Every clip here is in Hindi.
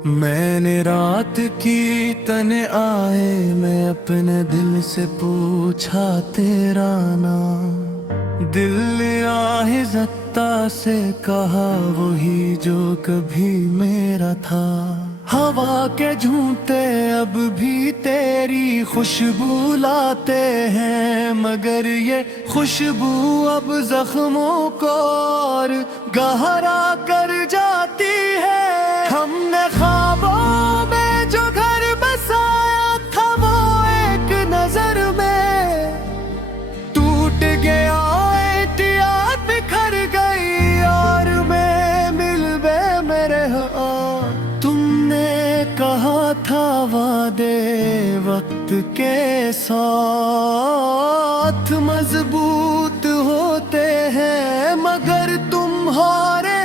मैंने रात की तने आए मैं अपने दिल से पूछा तेरा नाम। दिल ने आहिज़ता से कहा वही जो कभी मेरा था। हवा के झूठे अब भी तेरी खुशबू लाते हैं, मगर ये खुशबू अब जख्मों को और गहरा कर जाती है। हमने ख्वाबों में जो घर बसाया था वो एक नजर में टूट गया, एहतियात बिखर गई और मैं मिल गए मेरे हाँ। तुमने कहा था वादे वक्त के साथ मजबूत होते हैं, मगर तुम्हारे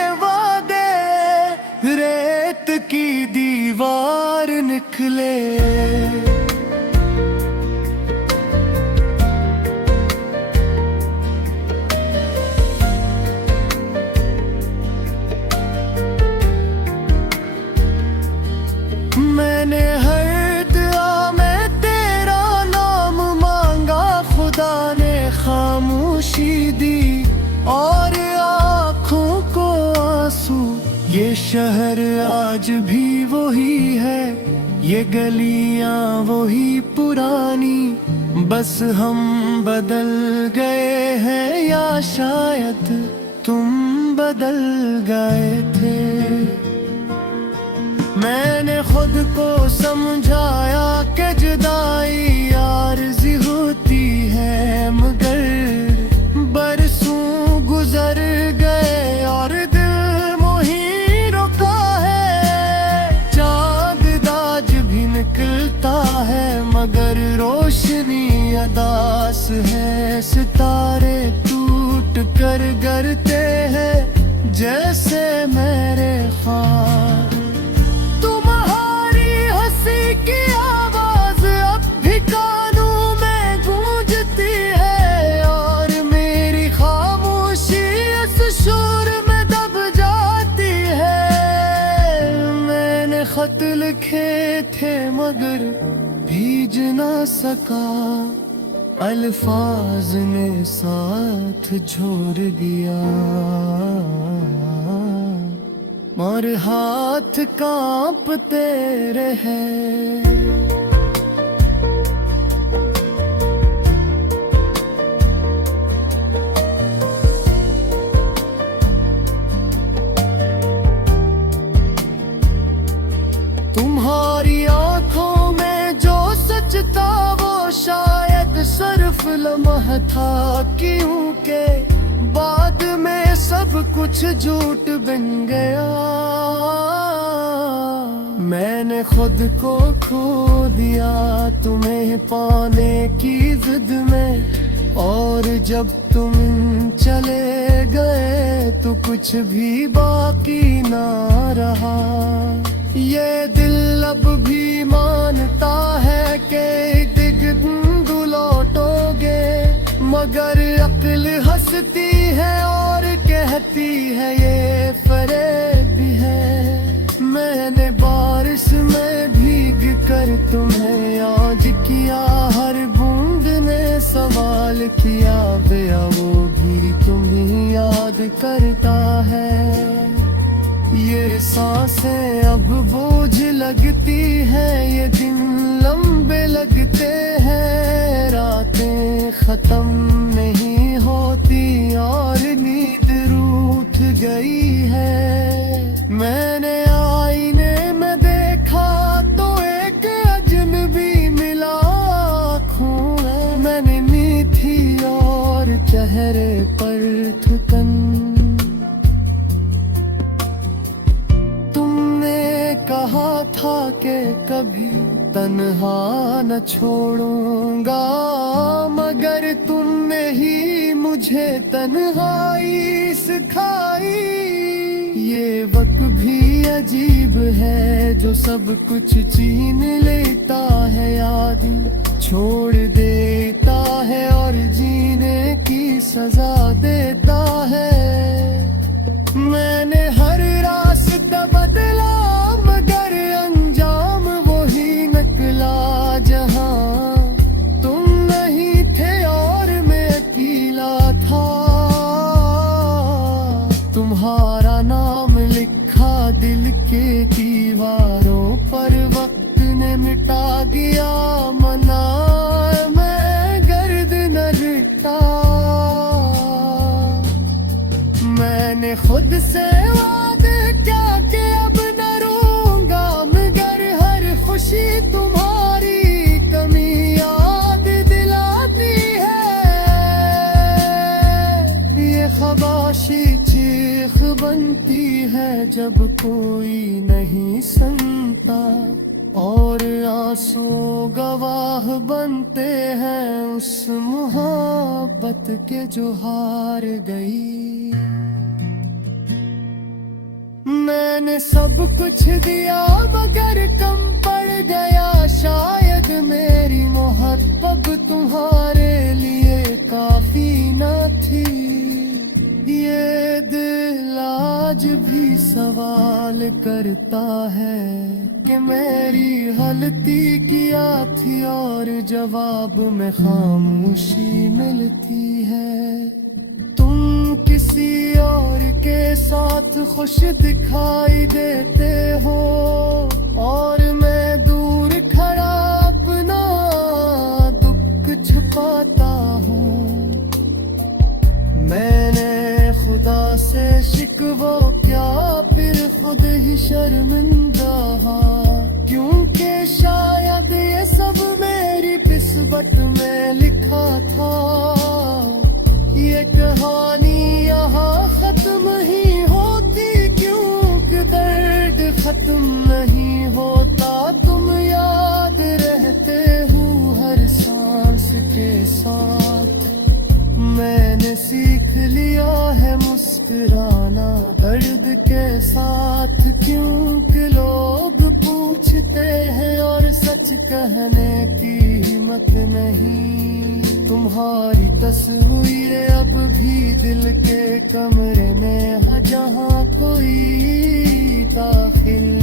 रेत की दीवार निकले। मैंने हर दुआ में तेरा नाम मांगा, खुदा ने खामोशी दी और आँखों को आंसू। ये शहर आज भी वही है, ये गलियां वही पुरानी, बस हम बदल गए हैं या शायद तुम बदल गए थे। मैंने खुद को समझाया कि जुदाई आरज़ी होती है, मगर बरसों गुजर गए और मगर रोशनी अदास है। सितारे टूट कर गिरते हैं जैसे मेरे ख्वाब। तुम्हारी हंसी की आवाज अब भी कानों में गूंजती है और मेरी खामोशी इस शोर में दब जाती है। मैंने खत लिखे थे मगर भीज ना सका, अल्फाज ने साथ छोड़ दिया और हाथ कांपते रहे। तुम्हारी आंखों में जो सच था वो शायद सिर्फ लम्हा था, क्योंकि बाद में सब कुछ झूठ बन गया। मैंने खुद को खो दिया तुम्हें पाने की जिद में, और जब तुम चले गए तो कुछ भी बाकी ना रहा। ये दिल अब भी मानता है कि एक दिन लौटोगे, मगर अक्ल हंसती है और कहती है ये फरेब है। मैंने बारिश में भीग कर तुम्हें याद किया, हर बूंद ने सवाल किया, भैया वो भी तुम्हें याद करता है। ये सांसें अब बोझ लगती हैं, ये दिन लंबे लगते हैं, रातें खत्म नहीं होती और नींद रूठ गई है। मैंने आईने में देखा तो एक अजनबी मिला आँखों में, मैंने नी थी और चेहरे पर थकन। कहा था कि कभी तन्हा न छोड़ूंगा, मगर तुमने ही मुझे तन्हाई सिखाई। ये वक्त भी अजीब है जो सब कुछ छीन लेता है, याद छोड़ देता है और जीने की सजा देता है। मैंने हर रास्ता बदला मगर के दीवारों पर वक्त ने मिटा दिया मना मैं गर्द न लिटा। मैंने खुद से वादे क्या कि अब न रोऊंगा मगर हर खुशी तुम्हारी कमी याद दिलाती है। ये खवाशी चीख बनती है जब कोई नहीं सुनता और आंसू गवाह बनते हैं उस मोहब्बत के जो हार गई। मैंने सब कुछ दिया मगर कम पड़ गया शायद मेरी मोहब्बत तुम्हारे लिए काफी न थी। ये दिल आज भी सवाल करता है कि मेरी गलती क्या थी और जवाब में खामोशी मिलती है। तुम किसी और के साथ खुश दिखाई देते हो और मैं दूर खड़ा अपना दुख छुपाता हूँ। मैंने खुदा से शिकवा क्या फिर खुद ही शर्मिंदा क्योंकि शायद ये सब मेरी किस्मत में लिखा था। ये कहानी यहाँ खत्म ही होती क्योंकि दर्द खत्म नहीं होता। तुम याद रहते हो हर सांस के साथ। मैंने सीख लिया है मुस्कुराना दर्द के साथ क्योंकि लोग पूछते हैं और सच कहने की हिम्मत नहीं। तुम्हारी तस्वीर अब भी दिल के कमरे में है जहाँ कोई दाखिल